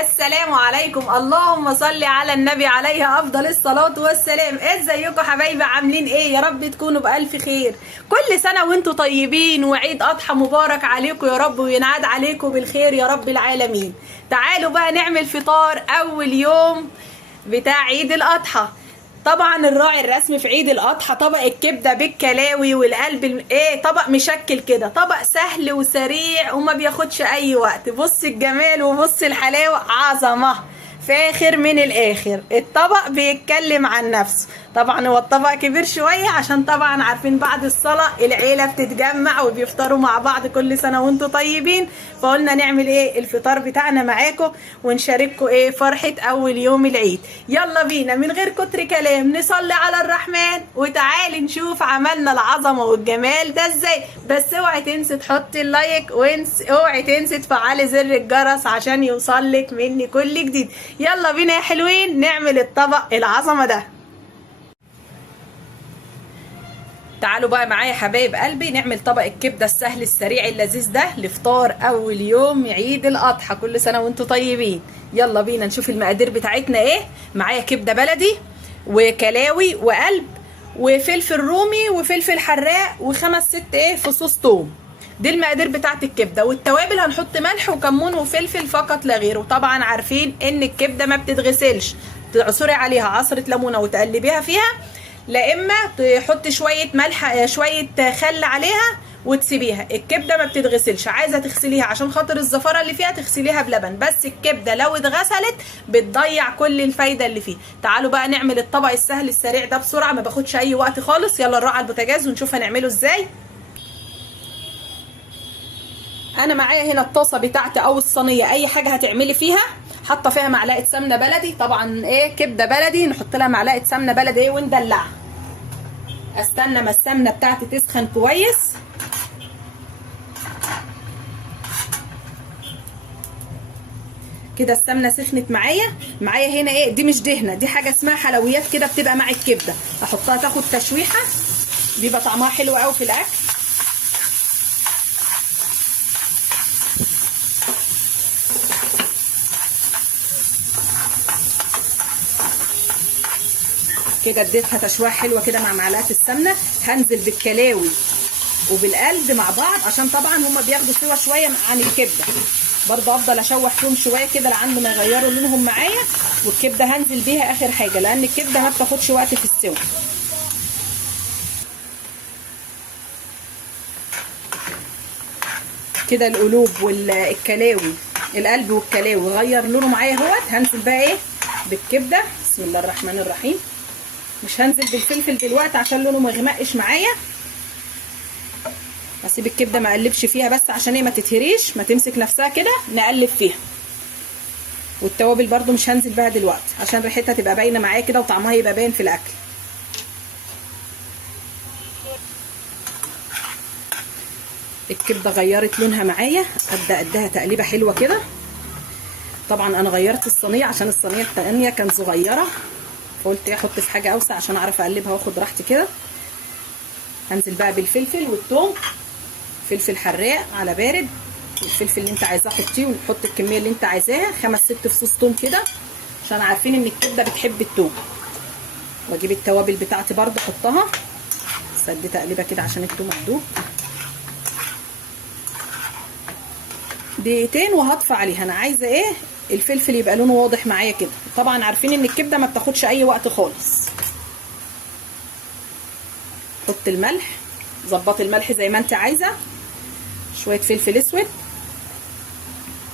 السلام عليكم، اللهم صل على النبي عليه افضل الصلاه والسلام. ازيكم حبايبي؟ عاملين ايه؟ يا رب تكونوا بالف خير. كل سنه وانتم طيبين، وعيد اضحى مبارك عليكم يا رب، وينعاد عليكم بالخير يا رب العالمين. تعالوا بقى نعمل فطار اول يوم بتاع عيد الاضحى. طبعا الراعي الرسمي في عيد الاضحى طبق الكبده بالكلاوي والقلب طبق مشكل كده، طبق سهل وسريع وما بياخدش اي وقت. بص الجمال وبص الحلاوه، عظمه فاخر من الاخر. الطبق بيتكلم عن نفسه. طبعا هو الطبق كبير شويه عشان طبعا عارفين بعد الصلاه العيله بتتجمع وبيفطروا مع بعض. كل سنه وانتم طيبين. فقلنا نعمل ايه الفطار بتاعنا معاكم ونشارككم ايه فرحه اول يوم العيد. يلا بينا من غير كتر كلام نصلي على الرحمن وتعالي نشوف عملنا العظمه والجمال ده ازاي. بس اوعي تنسي تحطي اللايك، اوعي تنسي تفعلي زر الجرس عشان يوصلك مني كل جديد. يلا بينا يا حلوين نعمل الطبق العظمه ده. تعالوا بقى معايا يا حبايب قلبي نعمل طبق الكبده السهل السريع اللذيذ ده لفطار اول يوم عيد الاضحى. كل سنه وانتم طيبين. يلا بينا نشوف المقادير بتاعتنا ايه. معايا كبده بلدي وكلاوي وقلب وفلفل رومي وفلفل حراق وخمس ست فصوص توم. دي المقادير بتاعت الكبده. والتوابل هنحط ملح وكمون وفلفل فقط لا غير. وطبعا عارفين ان الكبده ما بتتغسلش، تعصري عليها عصره ليمونه وتقلبيها فيها، لا اما تحطي شويه ملح شويه خل عليها وتسيبيها. الكبده ما بتتغسلش، عايزه تغسليها عشان خاطر الزفاره اللي فيها تغسليها بلبن، بس الكبده لو اتغسلت بتضيع كل الفايده اللي فيه. تعالوا بقى نعمل الطبق السهل السريع ده بسرعه، ما باخدش اي وقت خالص. يلا نروح على البوتاجاز ونشوف هنعمله ازاي. انا معايا هنا الطاسه بتاعتي او الصينيه، اي حاجه هتعملي فيها. حاطه فيها معلقه سمنه بلدي، طبعا كبده بلدي نحط لها معلقه سمنه بلدي وندلعها. استنى ما السمنه بتاعتي تسخن كويس. كده السمنه سخنت معايا. معايا هنا دي مش دهنه، دي حاجه اسمها حلويات كده بتبقى مع الكبده، احطها تاخد تشويحه، بيبقى طعمها حلو قوي في الاكل. كده اديتها تشويحه حلوه كده مع معلقه السمنه. هنزل بالكلاوي وبالقلب مع بعض عشان طبعا هما بياخدوا سوا شويه عن الكبده. برضه افضل اشوح فيهم شويه كده لعند ما يغيروا لونهم معايا. والكبده هنزل بيها اخر حاجه لان الكبده ما بتاخدش وقت في السوا. كده القلوب والكلاوي، القلب والكلاوي غير لونه معايا اهوت. هنزل بقى بالكبده. بسم الله الرحمن الرحيم. مش هنزل بالفلفل دلوقتي عشان لونه ما يغمقش معايا. هسيب الكبده ما اقلبش فيها بس عشان هي ما تتهريش، ما تمسك نفسها كده، نقلب فيها. والتوابل برده مش هنزل بها دلوقتي عشان ريحتها تبقى باينه معايا كده وطعمها يبقى باين في الاكل. الكبده غيرت لونها معايا، ابدا اديها تقليبه حلوه كده. طبعا انا غيرت الصينيه عشان الصينيه الثانيه كانت صغيره، فقلت احط في حاجه اوسع عشان اعرف اقلبها واخد راحتي كده. هنزل بقى بالفلفل والثوم، فلفل حراق على بارد، الفلفل اللي انت عايزاه حطيه، ونحط الكميه اللي انت عايزاها، 5 6 فصوص ثوم كده عشان عارفين ان الكبده بتحب الثوم. واجيب التوابل بتاعتي برده احطها، بس ادي تقليبه كده عشان الثوم هتدوب. دقيقتين وهطفي عليها. انا عايزه الفلفل يبقى لونه واضح معايا كده. طبعا عارفين ان الكبده ما بتاخدش اي وقت خالص. حط الملح، ظبطي الملح زي ما انت عايزه، شويه فلفل اسود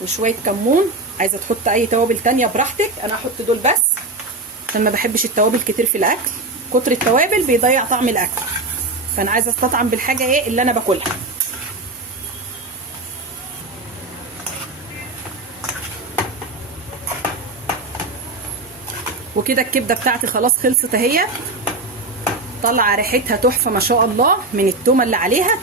وشويه كمون. عايزه تحط اي توابل تانية براحتك، انا هحط دول بس عشان ما بحبش التوابل كتير في الاكل. كتر التوابل بيضيع طعم الاكل، فانا عايزه استطعم بالحاجه اللي انا باكلها. وكده الكبده بتاعتي خلاص خلصت اهي، طلع ريحتها تحفه ما شاء الله من التومه اللي عليها.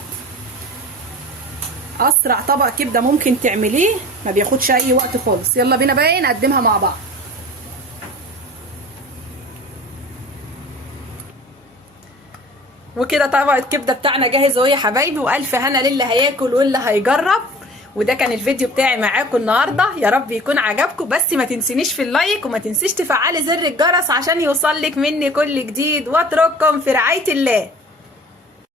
اسرع طبق كبده ممكن تعمليه، ما بياخدش اي وقت خالص. يلا بينا بقى نقدمها مع بعض. وكده طبق الكبده بتاعنا جاهز اهو يا حبايبي، والف هنا للي هياكل واللي هيجرب. وده كان الفيديو بتاعي معاكم النهارده، يا رب يكون عجبكم. بس ما تنسينيش في اللايك وما تنسيش تفعلي زر الجرس عشان يوصلك مني كل جديد، واترككم في رعاية الله.